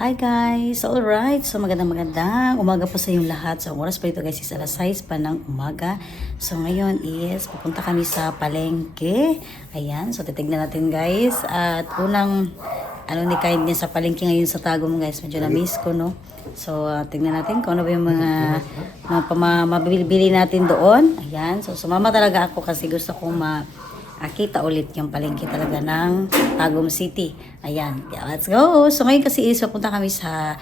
Hi guys! Alright, so magandang umaga po sa inyong lahat. So ang oras po ito guys is alas 6 pa ng umaga. So ngayon is pupunta kami sa palengke. Ayan, so titignan natin guys. At unang ni kind niya sa palengke ngayon sa Tagum guys. Medyo na-miss ko no. So tignan natin kung ano ba yung mga mabibili natin doon. Ayan, so sumama talaga ako kasi gusto kong kita ulit yung palengke talaga ng Tagum City. Ayan, kaya let's go! So ngayon kasi is papunta kami sa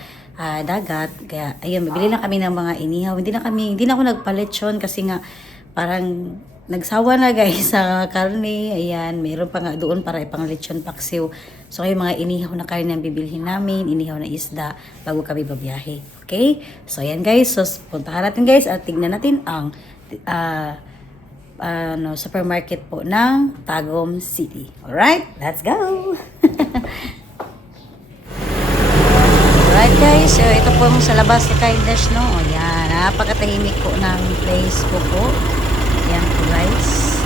dagat. Kaya ayun, bibili na kami ng mga inihaw. Hindi na ako nagpalechon kasi nga parang nagsawa na guys sa karne. Ayan, mayroon pa nga doon para ipang lechon paksiw. So ngayon mga inihaw na karne ang bibilhin namin, inihaw na isda bago kami babiyahe. Okay? So ayan guys, so puntahan natin guys at tignan natin ang supermarket po ng Tagum City. Alright, let's go! Alright guys, so ito po sa labas ni Kindness, no? Ayan, napakatahimik po ng place ko po. Ayan po guys.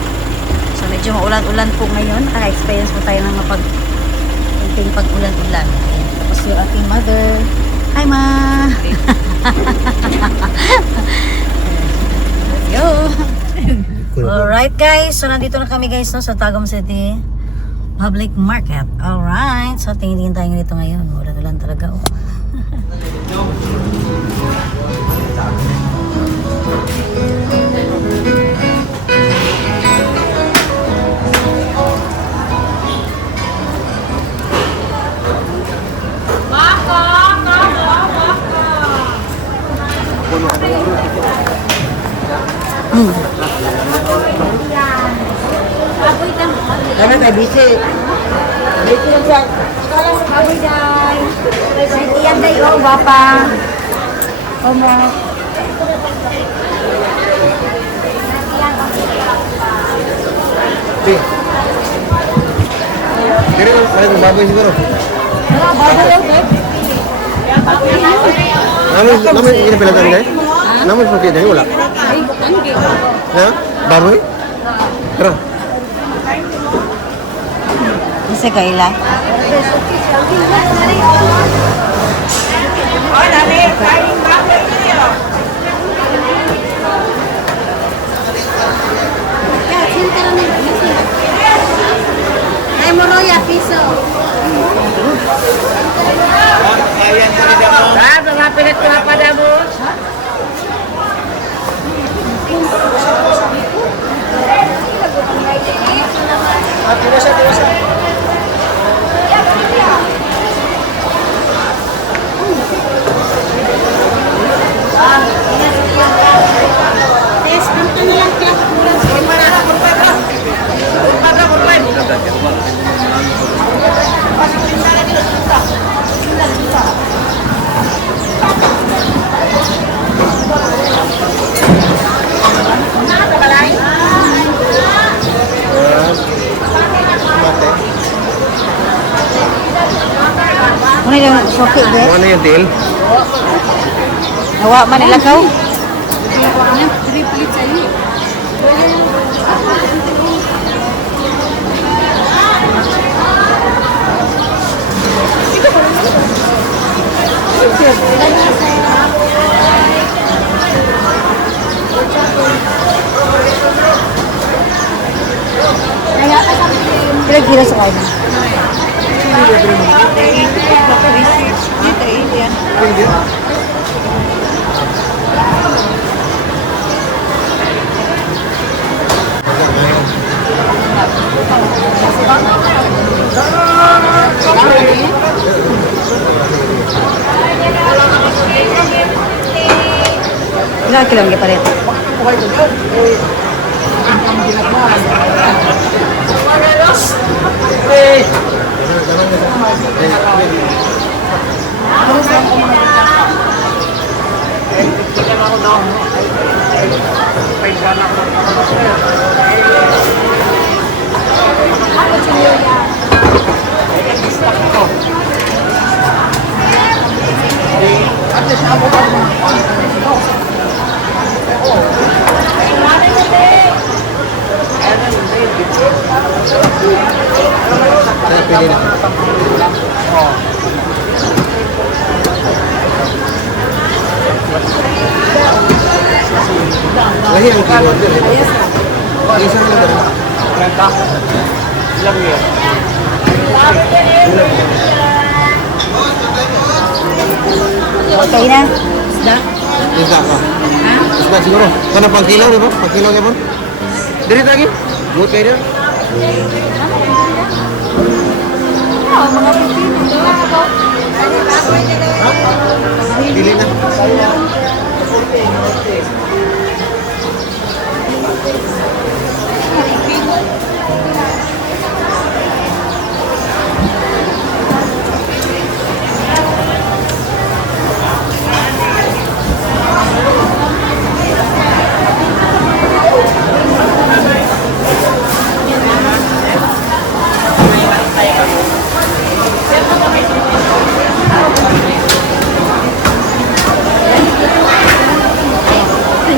So medyo maulan-ulan po ngayon. Naka-experience po tayo ng kunting pag-ulan-ulan. Ayan, tapos yung aking mother. Hi ma! Let's go! Alright guys, so nandito na kami guys no, sa Tagum City Public Market. Alright, so tingin-tingin tayo nito ngayon. Ulan-ulan talaga oh. Kami tayo busy. Busy lang siya. Happy day. Yan day oh, bapa. Omo. Di. Kaya lang paling baboy siguro. Baboy lang eh. Namin ini pelatan guys. Namin seperti ini wala. Ya, baboy. Kera. Isa kaila. Ay mo roya piso. Mga pilit ko na pada mo. Ano yung soki guys? Mana yung deal? Nawa man ilakaw? Kira-kira sa kain. Ilang kilo ang gipalit? Saya pilih. Lagi ang kilo. Isa na lang. 30. Ilang yan? Okay na. Isda. Isa ka. Isda siguro. Kana pang kilo, di ba? Pang kilo niya po. Dili lagi. Buot kayo dyan. Mga pipino. Dili na.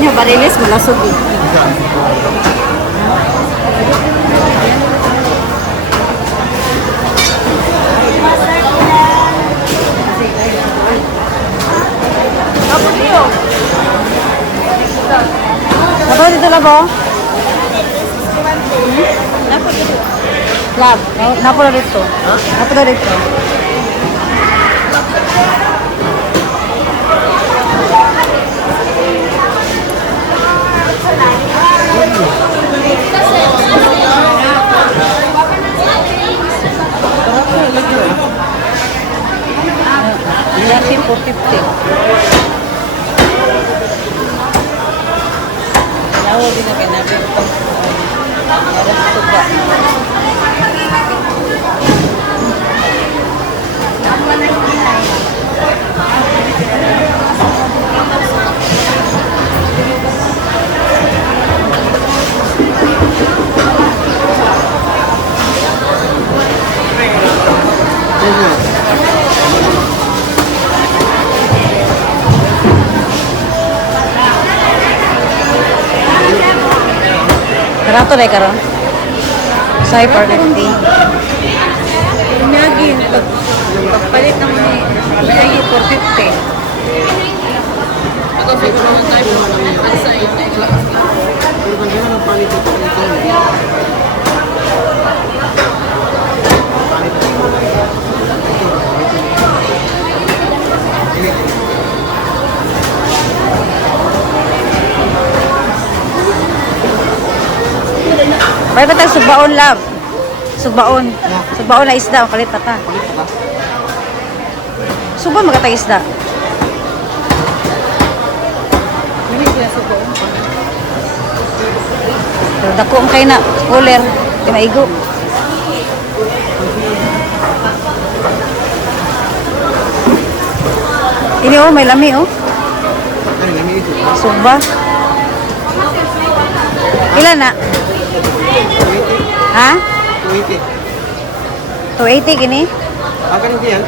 Ano bariles malasog eh. Napo dito labo? Lab, napo na dito. Napo na dito. Yakin 450. Lawa din na kinabit ito. Aras tuba. Karato deh karon. Say per 50. Nyagi pagpalit ng nyagi 450. Ako siguro ang type mo ang say. Pero kung gano'n ang palit ito, May batang sugbaon love. Sugbaon. Sugbaon na isda, palit pa ta. Sugbaon magatang isda. Pero dako ang kay na cooler, di maigo. Ini oh, may lami oh. ano yung ito? Sugba. Ilan na? Ha? 280. 280 gini? Akan hindi yan?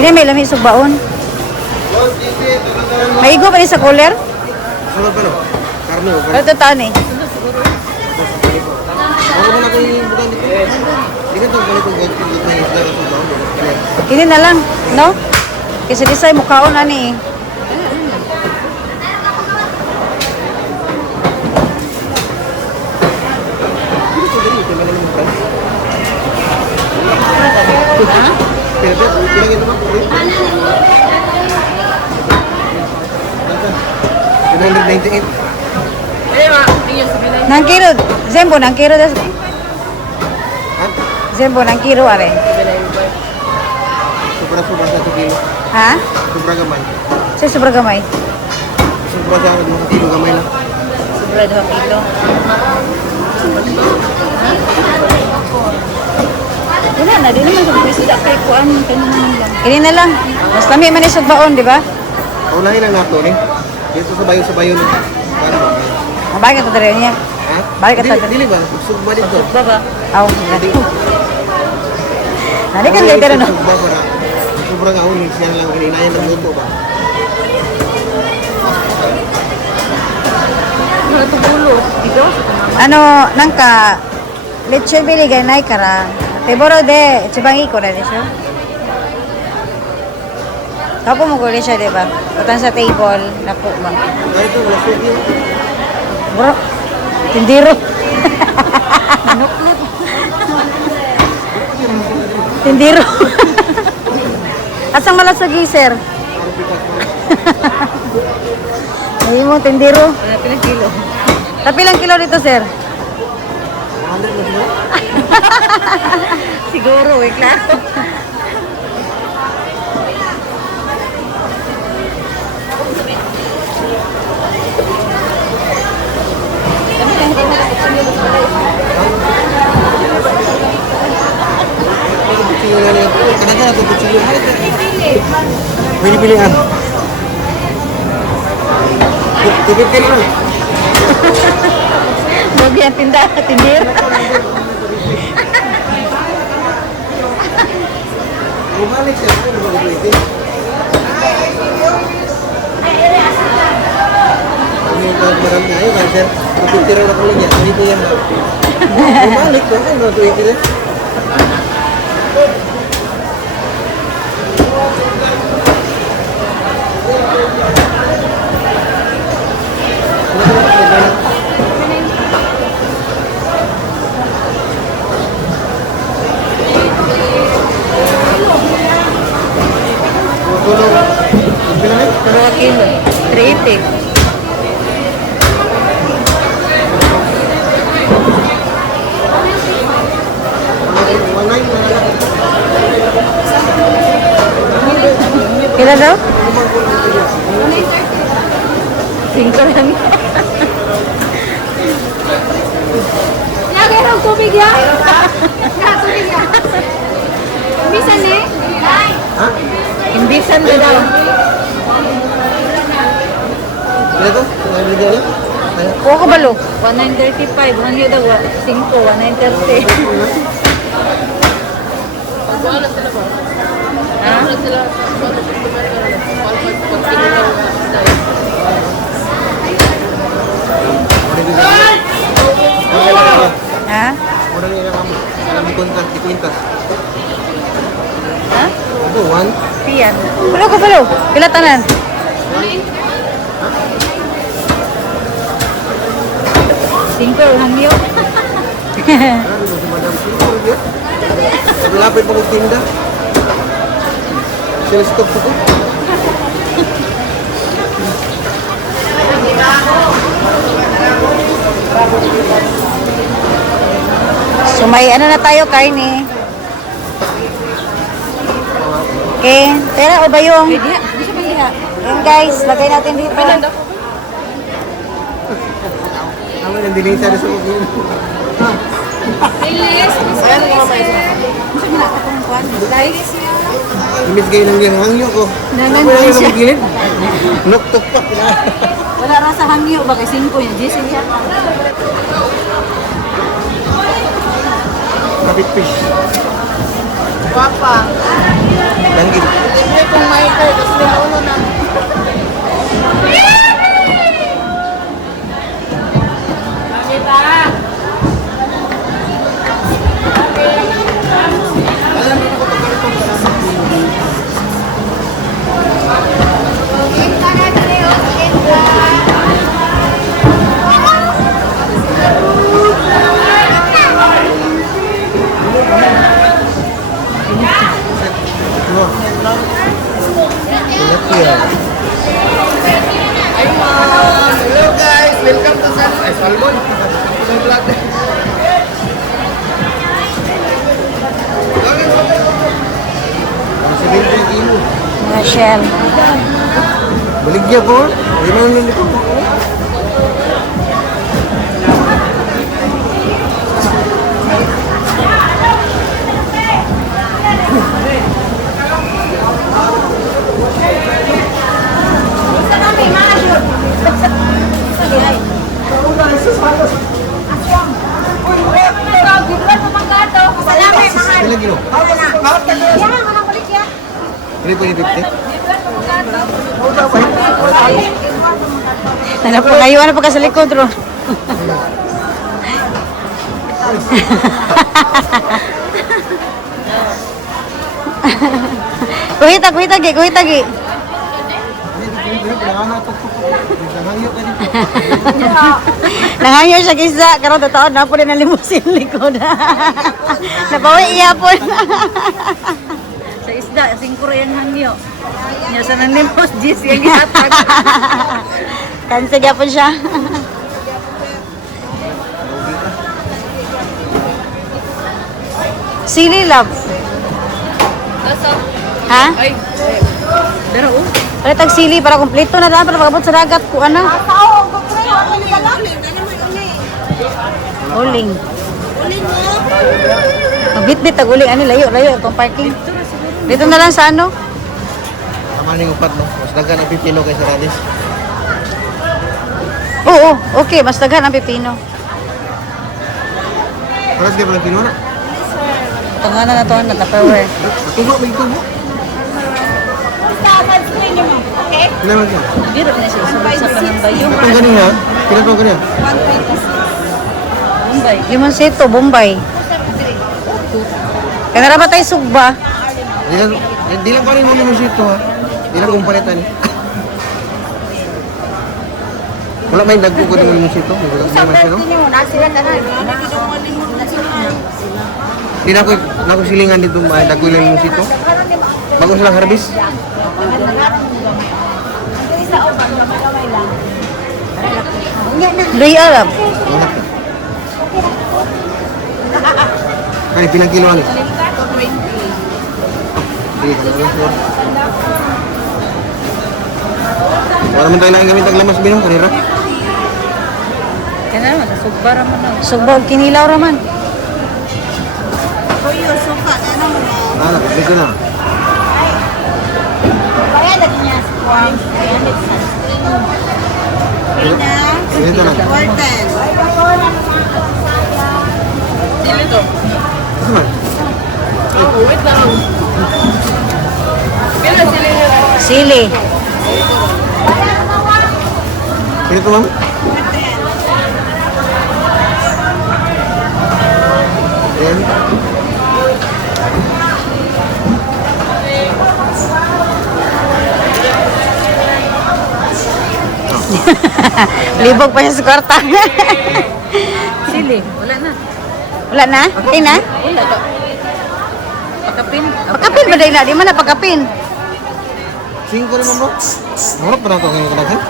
Ini may lami sugbaon. Maigo pa ni sa cooler? Sunod pa no? Karno. Ito tani. Ako mo na kayo yung bukan dito. Hindi ka itong palit yung ganito na isla ka sa baon. Kini na lang, no? Kasi disay mukhaon ani. Pero ilang ito ba? 798. Nang kilo, Zembo nang kilo das. Ha? Zembo nang kilo are. Sobra-sobra sa 2 kilo. Ha? Sobra gamay. Sa sobra gamay. Sobra sa 2 kilo gamay lang. Sobra 2 kilo. Wala na, di naman sa isda kay kuan Ini na lang. Mas lami man ni sugbaon, di ba? Unahin lang nato ni. Dito sa bayo ni. Para ba? Mabay ka to dere niya. Ha? Balik ka Dili ba? Sugba dito. Baba. Aw, Hindi. nari kan later no. Sugba para. Sobrang ahon siya lang hininayan ng mundo ba? Wala ito bulo. Ito? Ano, nangka, leche bili ganay kara. Teboro de, chibangi ko na siya. Kapo mo ko siya, di ba? Utan sa table, napo ba? Ito, wala sugi. Bro, tindiro. Tindiro. Asang malasagi, sir? Hindi mo, tindiro. Pilang kilo. Tapilang kilo dito, sir? 100 na sila. Siguro, klaro. Kadang-kadang aku kecil. Pilih pilihan. Tipid ka naman. Huwag yan, tindir. Bumalik siya. Ano ba ito? Ano yung marami na yun? Sir, magpipira na ko lang yan. Ano ito yan? Bumalik ko. Ano ito ito? Dalawa kilo. 380. Kila daw? 5 lang. Lagi ng tubig ya? Tubig ya? Imbisan eh? Imbisan na daw. Kaya to? Kaya bigyan niya? Kuha ko balo. 1935. Hangyo daw. 5. 1930. Ha? Ha? Orang ni nak kamu. Dalam dikuntas. Ha? Itu one. Piyan. Balo ko balo. Pila tanan? 5. Hangyo. Madam Pino dia. Lapit pa ko tinda. Sila stop ko. So may ano na tayo, karne. Okay. Tera o ba yung? Diha. Di siya diha. Yan guys, lagay natin dito. Kamu yang dinisa di sa ko. Bilis. Ayan mga mais. Siya na akong kwan. Guys. Imbis kayo ng yung hangyo ko. Nanan Ako lang siya. yung gilid. Noktok pa. Wala ra sa hangyo ba kay 5 yan. Di siya. Kapit fish. Papa. Langgit. Libre kong Michael. Tapos uno na. Ano? Tilapia. Hello guys, welcome to Sunrise Salmon. Ang vlog. Ang 70 kilo. Mga shell. Baligya po. Di man nito. Kailan kilo? Ini punya 50? Ngayon na pagka sa likod, ro. Kuhitagi. Nangayo siya kisa, karon totoo na po din ang limusin likod. Nabawi iya po. Sa isda, singkuro yung hangyo. Niya sa nang limos, jis yung gihatag. Kansa gyapon siya. Sili love. Ha? Ay, pero Para tag sili para kumpleto na daan para makabot sa dagat ko ano. Uling. Mabit-bit tag uling ani layo tong parking. Dito na lang sa ano? Tama ning upat no. Mas daghan ang pipino kaysa radis. Oo, okay, mas daghan ang pipino. Paras kay pala tinora. Tanganan na to na Tupperware. Tugo may tugo. Ilan lang yan? biro na siya sa panambayo. Itong ganyan ha? Kailan itong ganyan? Bombay. Limon sito, Bombay. Kaya nga ba tayo sugba? Di lang pa rin mo naman sito ha? Di lang kong palitan eh. Wala may nagkukod ng limon sito? Wala may sino? Di na ako silingan dito nagkuha ng limon sito. Bago silang harbis. Luy Arab. Ay, pilang kilo ano? Sige, kalawin. Wala naman tayo lang gamit ang lamas binong kanira. Kaya naman, sa sugbara mo na. Sugba og kinilaw raman. Nakabig ko na. Ganito lang. Dili to. Ano man? Wait lang. Pila sila nila. Sili. Ganito ma'am? Ayan. Libog pa siya sa kwarta. Sili, wala na. Wala na? Okay na? Wala to. Pakapin. Pagkapin ba dahil na? Di man na pagkapin. 5 naman bro. Murap pa na ito ngayon kadaghan.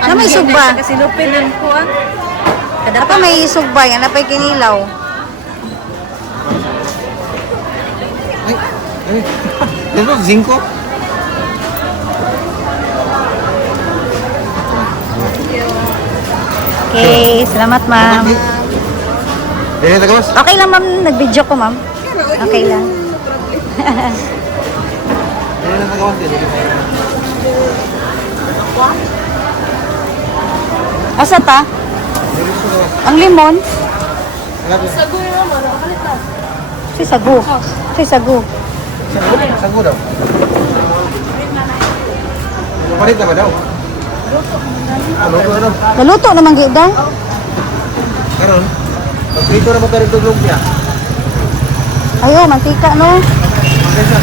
Na may sugba. Kasi lupin lang ko ah. Apa may sugba yan? Napay kinilaw. Ay, ay. Dito, 5. Okay, salamat ma'am. Dili na tagawas. Okay lang ma'am, nag-video ko ma'am. Okay lang. Dili na tagawas. Asa ta? Ang limon? Si sagu. Si sagu. Sago daw. Palit na ba daw? Luto na daw. Naluto naman gyud daw. Karon, pagprito na mo tayo ito lumpia. Ayo, mantika no. Okay sa.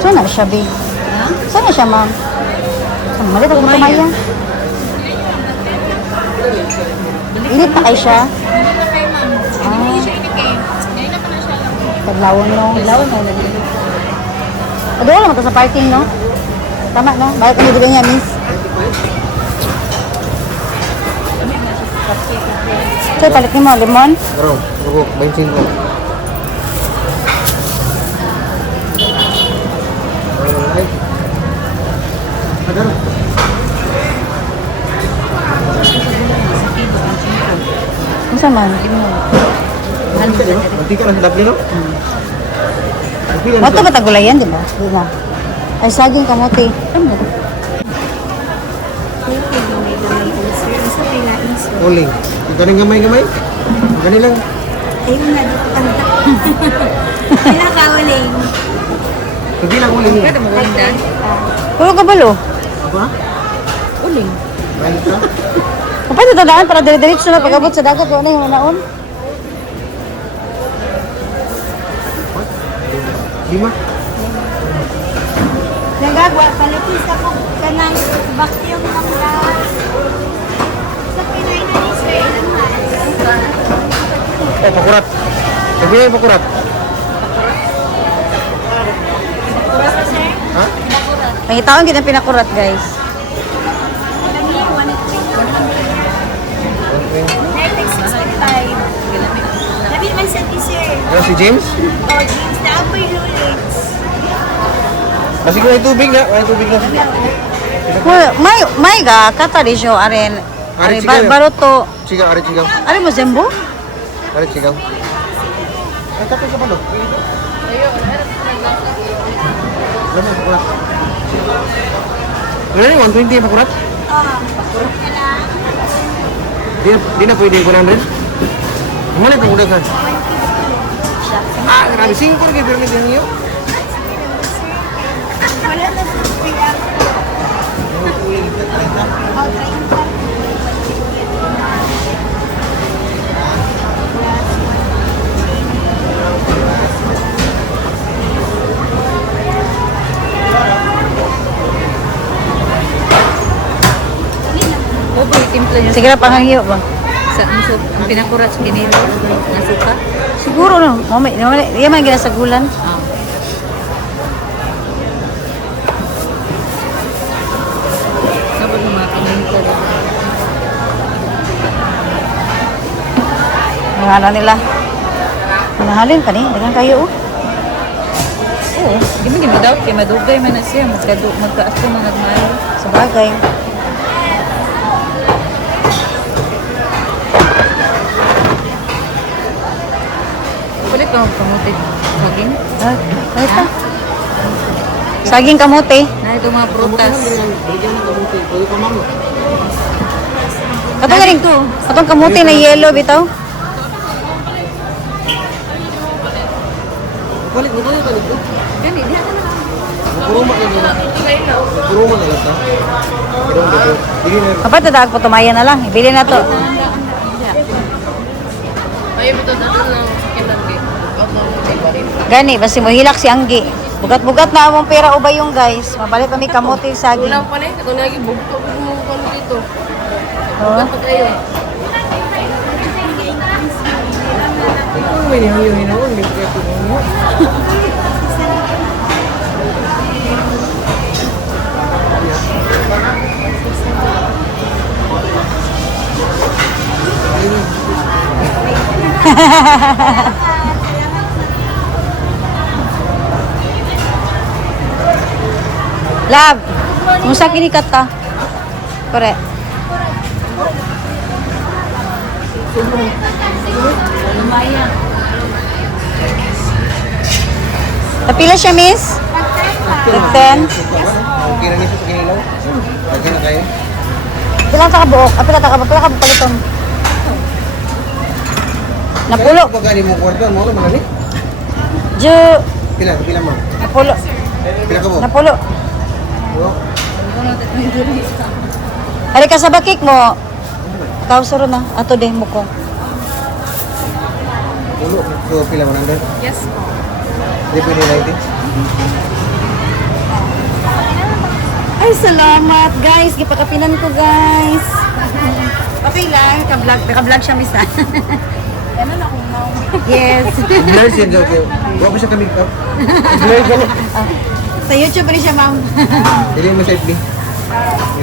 Saan na siya, Bi? Saan na siya, ma'am? Saan malit ako kumaya? Init na kay siya? Taglawon no. Taglawon no. Ado lang ito sa parking no? Tama no? Bakit kami dito niya, miss? So, palit niyo mo, limon? Karon, lugo, 25. Alright. Karon. Ano man? Mantika lang sa dapli no? Moto ba tagulayan, di ba? Di ba? Ay, saging kamote. Ano? Uling. Ito rin gamay-gamay. Gani lang. Ayun na, pila ka uling. Hindi lang uling niya. Kada mo ulindan. Puro ka balo. Ba? Uling. Balik ka? Kapag tatandaan para dire-diretso na pag-abot sa dagat, wala yung naon. 5? Nagagwa, palipis ako kanang vacuum ng lahat. Sa Pinay na ni Sir naman. Pakurat. Sabihin yung pakurat. Ha? Pangitaon kita pinakurat, guys. Kami, 165. Labi man sa Sir. Ano si James? O, jeans na apoy lulits. Kasi kung may tubig na. May tubig na. Well, may ga kata di siya arin. Ari, Ari sige. baruto. Sigaw, arit sigaw. Ari mo zembo? Arit sigaw. Ay, tapos ka pa no? Ano yung pakurat? Ano yung 120 yung pakurat? Di na pwede yung 100? Mana itong udah kan? Ah, grabe. 5 rin kayo pyramid yung iyo. Wala na sa Sir. O, 30. O ba itimpla niya Sige na pangangyo ba? sa ang pinakurat sa ginilo? Nasuka? Siguro no. Mami, di man ginasagulan. Dapat mga kamunta rin. Mga nila. Manahalin pa ni, dagan kayo oh. Oo. Di mo daw kay madugay man na siya. Magkaasto man nagmayo. Sa bagay. Kulit pa magkamuti. Saging? Ah, ano ito? Saging kamote. Na itong mga prutas. Katong ring to. Katong kamote na yellow bitaw. Balik mo tayo, balik mo. Gani, di ako na. Kuruma na lang. Kuruma na lang ta. Pero dito. Hindi na. Apa to dag patumayan na lang. Ibili na to. Ayaw mo ito na lang kinanggi. Gani basi mo hilak si Anggi. Bugat-bugat na among pera ubay yung guys. Mabalit pa mi kamote saging. Ulang pa na eh. Ito na yung bugto. Pwede mo kung dito. Oh. Ba't kayo? Ikaw may hinaw-hinaw. May kaya Lab. Musa kini kata. Kore. Tapila siya, miss? 10. Okay na niya sa kinilaw. Okay na kayo. Pila ta ka buok? Pila ta ka paliton? Napulo. Pag gani mo kwarto, mo na manani. Ju. Pila mo. Napulo. Pila ka mo. Napulo. Oo. Hari ka sa bakik mo. Ikaw suro na. Ato din mo ko. Ulo. So, pila mo nandun? Yes po. Hindi pwede lighting. Ay, salamat guys. Gipakapinan ko guys. Okay lang. Ka-vlog siya, miss. Ano na kung mau? Yes. Blur siya daw. Huwag mo siya kami up. Blur ka mo. Sa YouTube rin siya, ma'am. Hindi mo sa FB.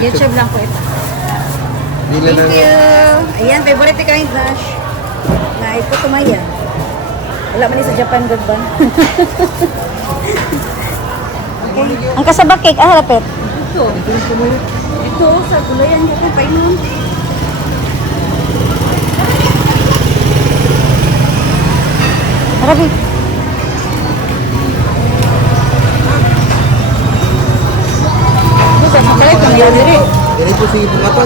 YouTube lang po ito. Dila na. Thank you. Ayan, favorite ka rin, Dash. Na ito tumaya. Wala man sa Japan, good ba? Okay. Ang kasabak cake, lapit. Ito. Ito, sa gulayan dito. Painom. Arabi. Dili po sige pungatan.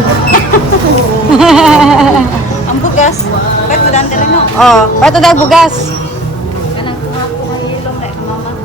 Ang bugas. Pato daan tala no? Oh, pato daan bugas. Kanang kuha ko ng yellow na mama.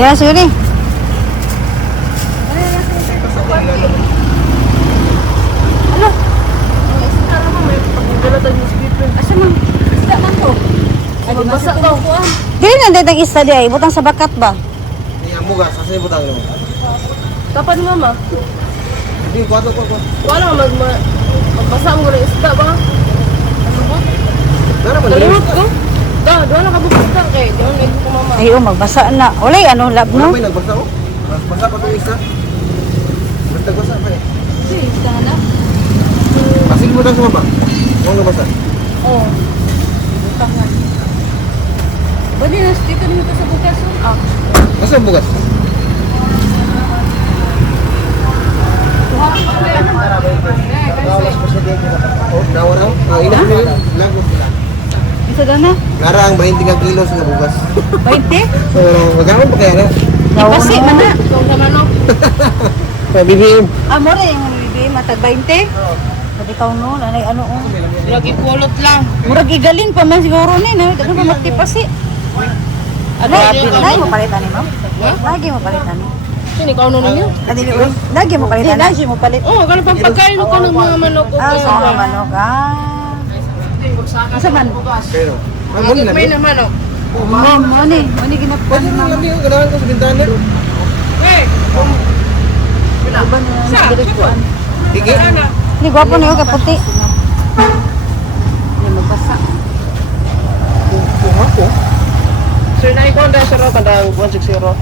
Yeah, sorry. Asa man? Isda man to. Ay, magbasa to. Dili na dito ang isa di ay. Butang sa bakat ba? Ni amugas sa ibutang mo. Kapan mama? Di ko ato ko. Wala magbasa mo ng isda ba? Dara man. Kalimot ko. Doon na kabukas ka kay. Doon na ko mama. Ay, oh, magbasa na. Walay, ano, lab, Wala no? may nagbasa ko. Basa pa tong isa. Basta basa pa eh. Si, isda na. Pasig mo sa baba. Mo nga basa. Oo. Butangan. Bali na, dito nito sa bukas. Ah. Asa ang bugas? Oh, nawaraw. Ina mo lago sila. Isa na na. Nara ang 20 ka kilo sa bugas. 20? So, magkano pa kaya na? Kasi, mana. Itong sa manok. BBM. Amore, yung bibig, matag 20? Sabi ka no, nanay, ano, oh. Lagi pulot lang. Murag igaling pa man siguro ni, no? Ano ba magtipasi? Ano, lagi mo palitan ni, ma'am? Lagi mo palitan ni. Sini ka uno ninyo? Kadili, uy. Lagi mo palitan ni. Lagi mo palit. Oo, ganun pang pagkain ko ng mga manok. Ah, sa mga manok, Asa man? Pero, ang muli na May niyo. na manok. Mani ginapon Pwede mo lang niyo, ganahan ko sa bintana. Iba na sa direkuan. Tigi. Ni gwapo niyo kay puti. Ni magbasa. Kung ako, Sir, naikonda sa ro, kandang 160. pero,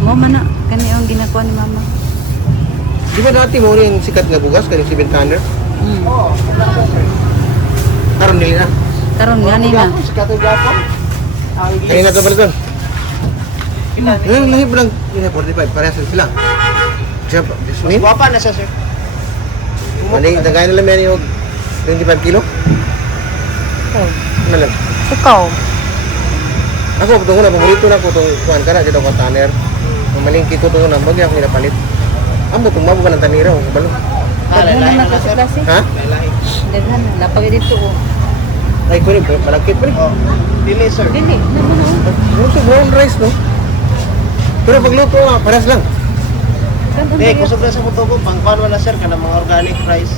Mo man na kani ang ginakuha ni mama. di ba dati mo rin sikat nga bugas, kaning si Bentaner? Karon nili na. Karon gani na. Sikat ang gapon. Kanina to pala doon. Lahi pa lang, 45, parehas sila. Siya pa, Disney. Guwapa na siya, sir. Mali, nagaya nila meron yung 25 kilo. Ano lang. Ikaw. Ako, ito na, paborito na ko itong kuhan ka na, dito ko tanner. Malingki ko ito na, bagay ako ninapalit. Amo, tumabo ka ng tanira, oh, balo. Daghan na to sa klase. Ha? Daghan na. Lapag dito oh. Ay, ko rin, malagkit pa rin. Dili, sir. Dili, naman oh. Ano sa brown rice, no? Pero pagluto nga, paras lang. Hindi, kusog na sa muto ko. Pangkuhan na, sir, ka ng mga organic rice.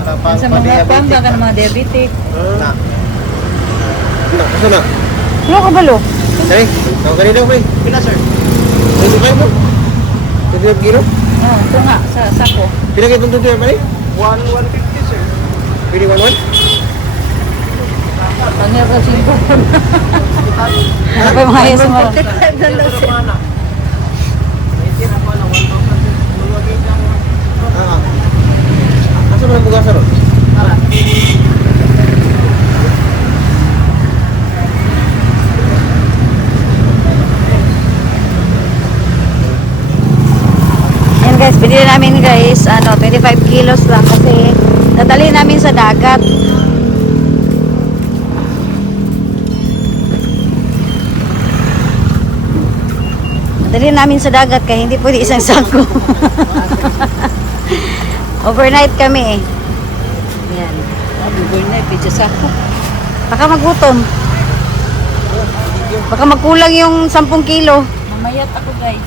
Para pang Sa mga pamba ka ng mga diabetic. Na. Ano, kaso na? Ano ka balo? Ay, tawag kanina ko, bay. Pila, sir? 25 mo? 25 kilo? Oh, ito nga, sa sako. Pila kayo itong 25 pa rin? 150, sir. Pili 1-1? Tanir ka singko. Ano pa yung mga ayos mo? Ah. Asa mo yung bugasa ron? Ayan guys, binili namin guys, 25 kilos lang kasi nadali namin sa dagat. Nadali namin sa dagat kaya hindi pwede isang sako. Overnight kami eh. Ayan. Overnight, medyo sako. Baka magutom. Baka magkulang yung 10 kilo. Mamayat ako, guys.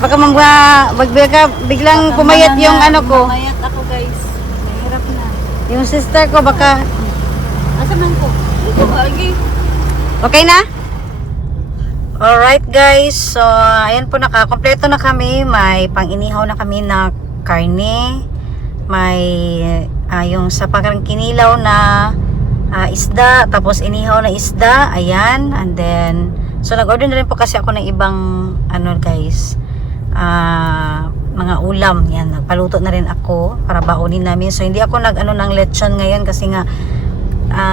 Baka biglang pumayat yung ano ko. Mamayat ako, guys. Mahirap na. Yung sister ko baka Asa man ko? Ito, agi. okay na? Alright guys, so ayan po nakakompleto na kami. May pang-inihaw na kami na karne. May yung sa parang kinilaw na isda, tapos inihaw na isda, ayan. And then, so nag-order na rin po kasi ako ng ibang ano guys, mga ulam. Yan, nagpaluto na rin ako para baunin namin. So hindi ako nag-ano ng lechon ngayon kasi nga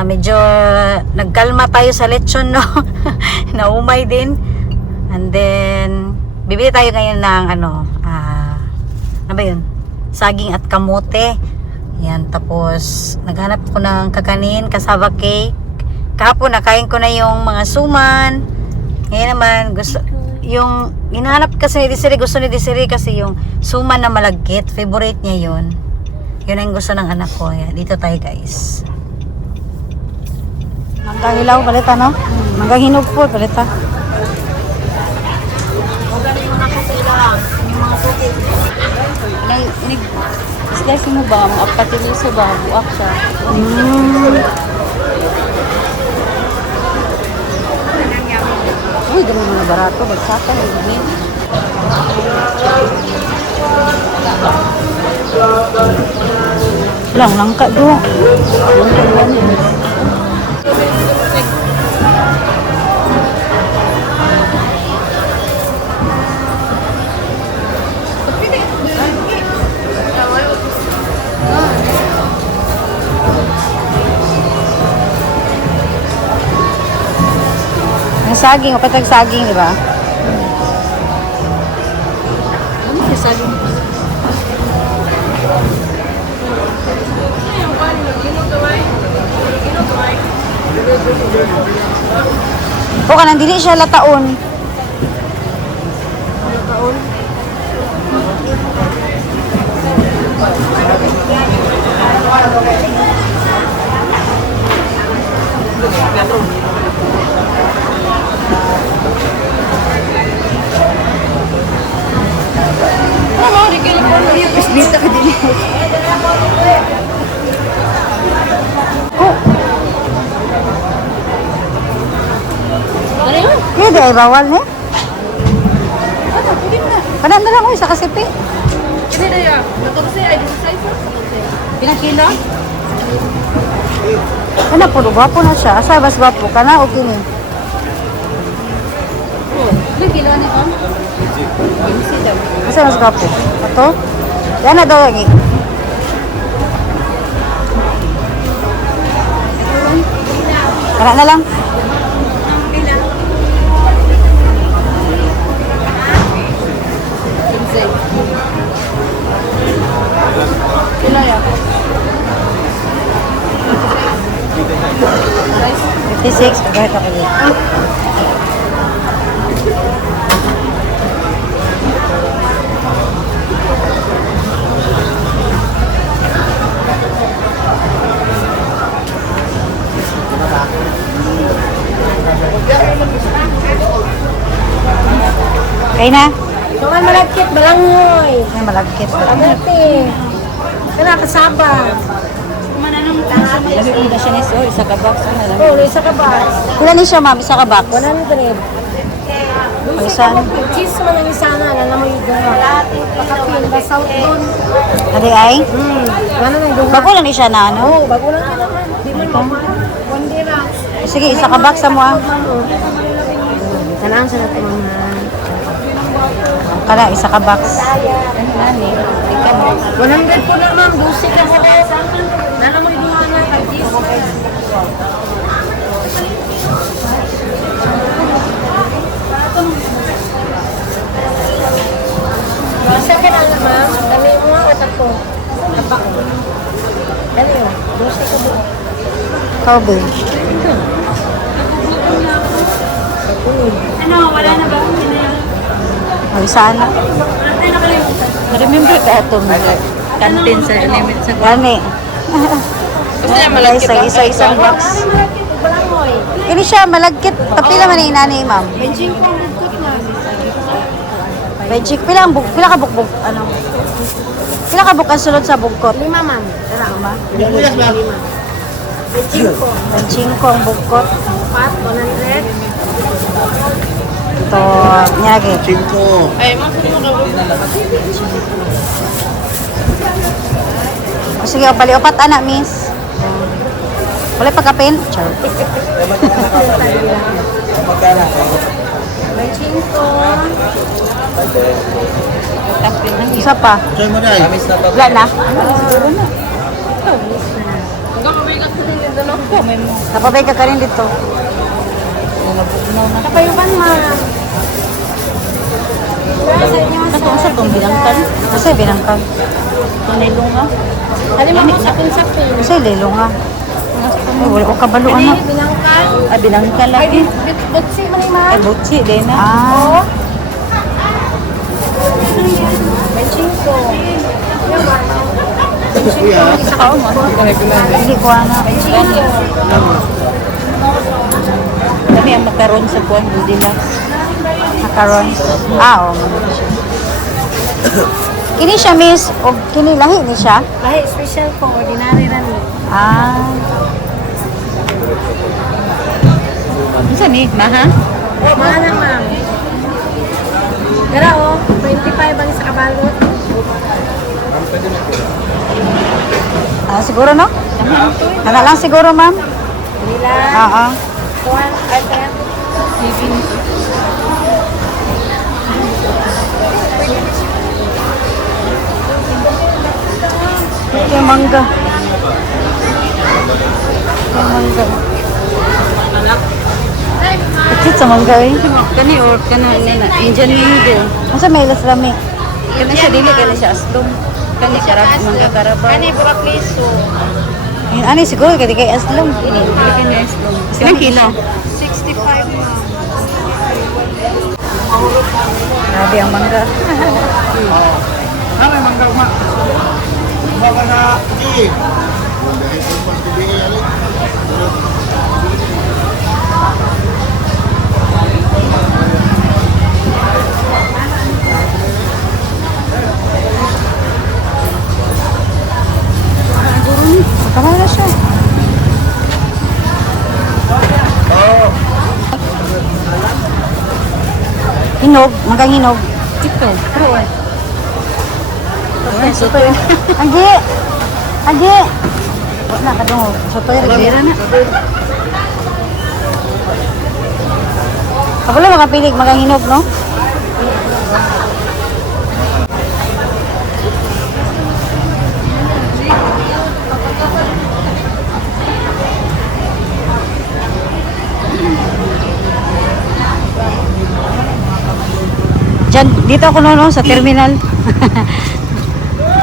medyo nagkalma tayo sa lechon, no? Naumay din. And then bibili tayo ngayon ng ano ba yun? Saging at kamote. Yan, tapos naghanap ko ng kakanin, cassava cake. Kahapon nakain ko na yung mga suman. Ngayon naman gusto yung hinahanap kasi ni Desiree, gusto ni Desiree kasi yung suman na malagkit, favorite niya yun. Yun ang gusto ng anak ko. Yan, dito tayo guys. Manggang hilaw, palita, no? Manggang hinog po, palita. Slice mo ba? Apatiliso ba? Buak siya. Uy, ganun mga barato. Bagsakan, higin. Lang, langka doon. Ang saging, o patag saging, di ba? Ano yung saging? O ka nang dili siya lataon. Bisbita ka din. Ano yun? Kaya di ay bawal niya. Kanan na lang ko isa kasipi. Hindi na yan. Natunsi ay dito sa isa. Pinakila? Kana po, gwapo na siya. Asa bas gwapo ka na o kini? Ilang kilo na ka? Asa mas gwapo? Ato? Yan na daw lagi. Kana na lang. Kilo yan. 56, kahit ako din. Kaya na? Tungan malagkit, balangoy. Ay, malagkit. Agati. Kana kasaba. Lagi na siya niso. Isa ka box. Ano lang? Oh, isa ka ba? Kula ni siya, ma'am? Isa ka box? 100. Isa. Cheese man ang isa na, alam mo yung gano'n. Pakapin, basaw doon. Adi ay? Ano na yung Bago lang ni siya na ano? Oo, bago lang ka naman. Di man naman. One day lang. Sige, isa ka box sa mo ah. Kanaan sa natin mga... Kala, isa ka box. 100 po na ma'am, 12 lang ako. Nala mo yung na, tag-cheese. Basta ka na ma'am, dami mo nga watak ko. Tapak ko. Dali yun, 12 ka buo. Cowboy. Ano, wala na ba? O, isa na. Na-remember ka itong canteen sa limit sa Gani. Gusto niya Wala malagkit isa, isa-isang box. Ini siya, malagkit. Papila man ni inani, ma'am. Benching ko, bukot na. Magic. Pila ka bukbuk? Ano? Pila ka buk ang sulod sa bugkot? 5 ma'am. Lima. Yes, ma'am. Benching ko. Panchingko ang bugkot. Pat, 100. Ito, nyagi. Cinco. Ay, makuha mo ka. O sige, o pali-opat anak, miss. Wala pagkapin? Char. Benching ko. Isa pa. Saan mo dahil? Wala na. Hanggang mabigat sa din dito, no? May mo. Napabay ka rin dito. Kapayukan ma. Katong sa itong bilangkan. Kasi binangkag. Tunay lunga. Ano mo sapin-sapin? Kasi lilo nga. Ay, wala ko kabalo, anak. Binangkan. Ah, bilangkan Ay, lagi. butsi man ni ma. Ay, butsi din na. Ah, Benching ko. Kuya. Isa ka mo. hindi ko anak. Benching ko. Kami ang makaroon sa kuwan nila. Macaron. Oo. Kini siya, miss. O kini lahi ni siya? Lahi, special po. Ordinary na ni. Ah. Isa ni, maha? Mahal na, ma'am. Gara, 25 ang isa kabalot. Siguro, no? Ano lang siguro, ma'am? Nila. Oo. Kuwan, item. Yung mangga. Yung mangga. Kacit sa mangga eh. Kani or kana na Indian mango. Masa may ilas lami. Kana siya dili kana siya aslong. Kani siya rap mangga karabaw. Ani, burak piso. Ani siguro kaya kay aslong. Dili kana aslong. Ilang kilo? 65, ma'am. Grabe ang mangga. Ano yung mangga ma? Baka na i. Kamay na siya. Hinog, manggang hinog. Ito. Pero Soto yun. Agi! Agi! Wala ka doon. Soto yun. meron na. Ako lang makapilig, manggang hinog, no? Diyan, dito ako noon sa terminal.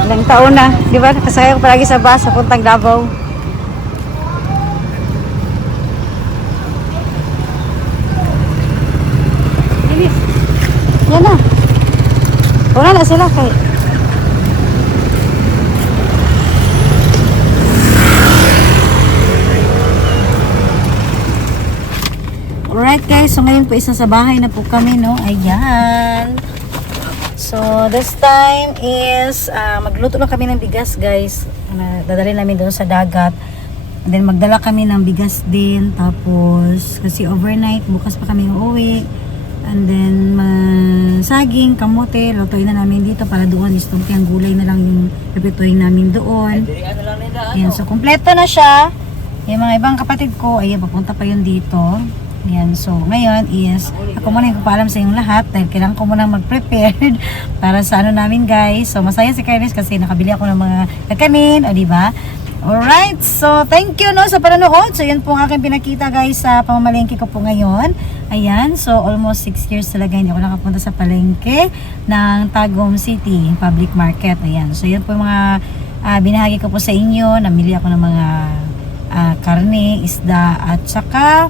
Ilang taon na, di ba? Nakasaya ko palagi sa bus, papuntang Davao. Yan na. Wala na sila kay. Alright guys, so ngayon po isa sa bahay na po kami, no? Ayan. So this time is magluto na kami ng bigas guys. Dadalhin namin doon sa dagat. And then magdala kami ng bigas din. Tapos kasi overnight, bukas pa kami uuwi. And then saging, kamote, lutuin na namin dito para doon. Istumpi ang gulay na lang yung pipituin namin doon. Ayan, so kompleto na siya. Yung mga ibang kapatid ko, ayan, papunta pa yun dito. Yan, so ngayon is ako muna yung paalam sa inyong lahat dahil kailangan ko muna mag-prepared para sa ano namin guys. So masaya si Kainis kasi nakabili ako ng mga kakanin, o diba? Alright, so thank you no sa panonood. So yun po ang aking pinakita guys sa pamamalengke ko po ngayon. Ayan, so almost 6 years talaga hindi ako nakapunta sa palengke ng Tagum City Public Market. Ayan, so yun po yung mga binahagi ko po sa inyo. Namili ako ng mga karne, isda at saka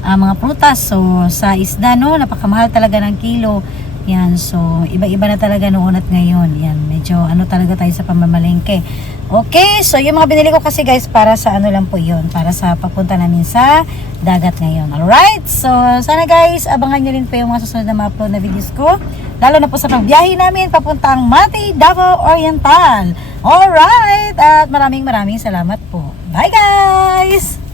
mga prutas. So sa isda no, napakamahal talaga ng kilo. Yan, so iba-iba na talaga noon at ngayon. Yan, medyo ano talaga tayo sa pamamalengke. Okay, so yung mga binili ko kasi guys para sa ano lang po yun, para sa papunta namin sa dagat ngayon. Alright, so sana guys abangan nyo rin po yung mga susunod na mga upload na videos ko, lalo na po sa pagbiyahe namin papuntang Mati, Davao Oriental. Alright, at maraming salamat po. Bye guys!